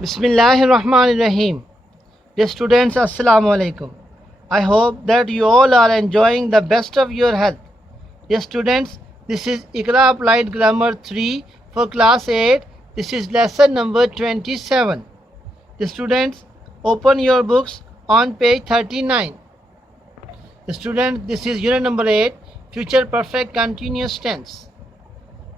Bismillahirrahmanirrahim. Dear students, Assalamu alaikum. I hope that you all are enjoying the best of your health. Dear students, this is Iqra Applied Grammar 3 for class 8. This is lesson number 27. The students, open your books on page 39. The student, this is unit number 8, future perfect continuous tense.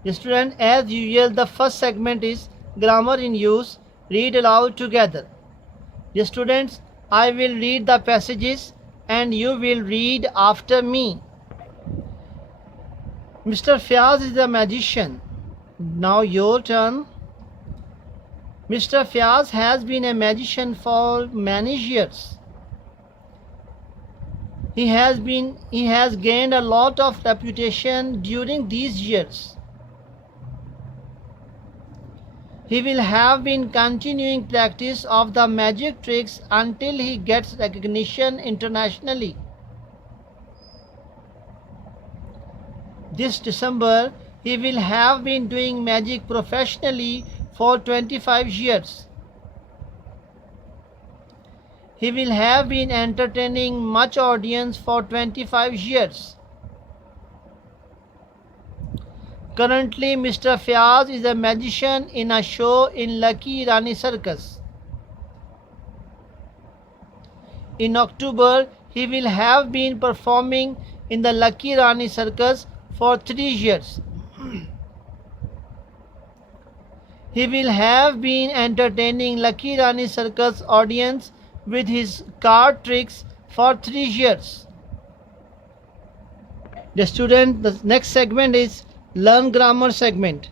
The student, as usual, the first segment is grammar in use. Read aloud together. The students, I will read the passages and you will read after me. Mr. Fiaz is a magician. Now your turn. Mr. Fiaz has been a magician for many years. He has gained a lot of reputation during these years. He will have been continuing practice of the magic tricks until he gets recognition internationally. This December, he will have been doing magic professionally for 25 years. He will have been entertaining much audience for 25 years. Currently, Mr. Fiaz is a magician in a show in Lucky Rani Circus. In October, he will have been performing in the Lucky Rani Circus for 3 years. He will have been entertaining Lucky Rani Circus audience with his card tricks for 3 years. The student, the next segment is Learn Grammar segment,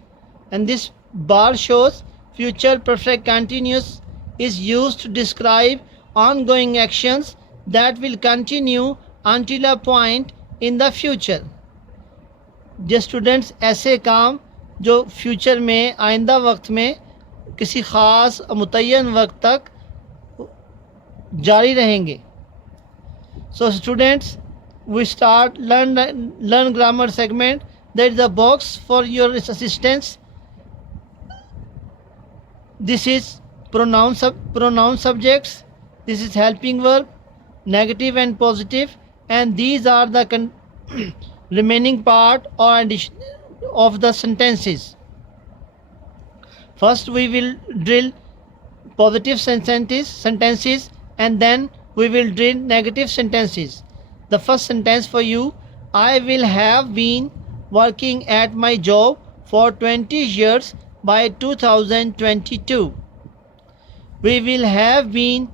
and this bar shows future perfect continuous is used to describe ongoing actions that will continue until a point in the future. जो students ऐसे काम जो future में आइंदा वक्त में किसी ख़ास मुतय्यन वक्त तक जारी रहेंगे. So students, we start learn grammar segment. There is a box for your assistance. This is pronoun subjects. This is helping verb, negative and positive, and these are the remaining part or addition of the sentences. First we will drill positive sentences and then we will drill negative sentences. The first sentence for you: I will have been working at my job for 20 years by 2022. We will have been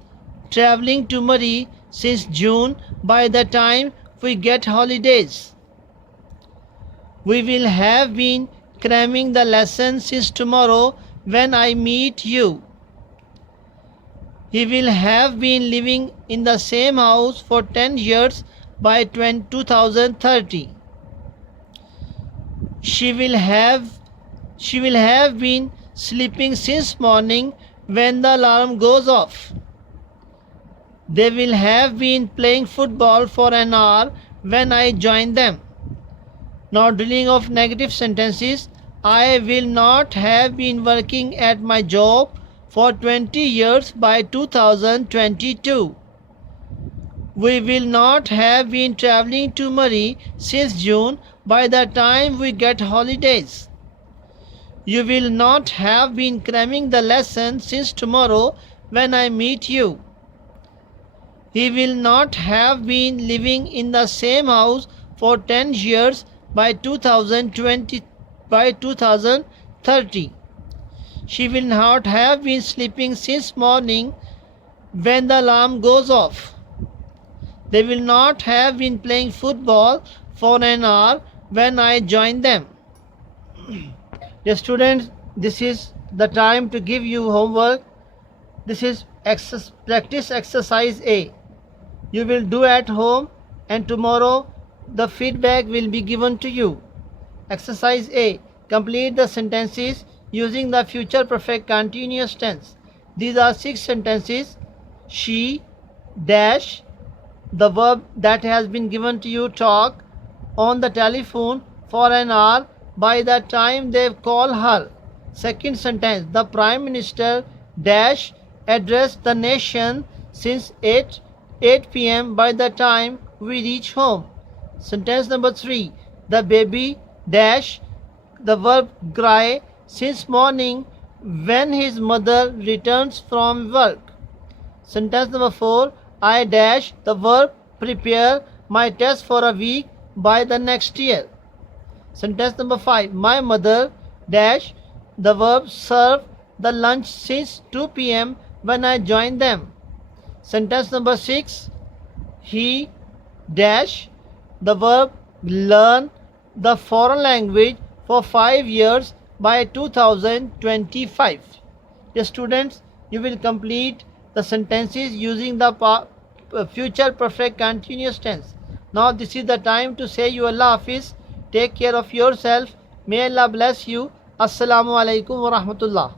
traveling to Murray since June by the time we get holidays. We will have been cramming the lesson since tomorrow when I meet you. He will have been living in the same house for 10 years by 2030. She will have been sleeping since morning when the alarm goes off. They will have been playing football for an hour when I join them. Now drilling of negative sentences: I will not have been working at my job for 20 years by 2022. We will not have been traveling to Murray since June by the time we get holidays. You will not have been cramming the lesson since tomorrow when I meet you. He will not have been living in the same house for 10 years by 2030. She will not have been sleeping since morning when the alarm goes off. They will not have been playing football for an hour when I join them. Dear students, this is the time to give you homework. This is practice exercise A. You will do at home and tomorrow the feedback will be given to you. Exercise A. Complete the sentences using the future perfect continuous tense. These are 6 sentences. She dash the verb that has been given to you, talk on the telephone for an hour by the time they call her. Second sentence: the Prime Minister dash addressed the nation since 8 p.m. by the time we reach home. Sentence number 3. The baby dash the verb cry since morning when his mother returns from work. Sentence number 4. I dash the verb prepare my test for a week by the next year. Sentence number 5. My mother dash the verb serve the lunch since 2 p.m. when I joined them. Sentence number 6. He dash the verb learn the foreign language for 5 years by 2025. Yes, students, you will complete the sentences using the future perfect continuous tense. Now this is the time to say you Allah Hafiz. Take care of yourself. May Allah bless you. Assalamu alaikum wa rahmatullah.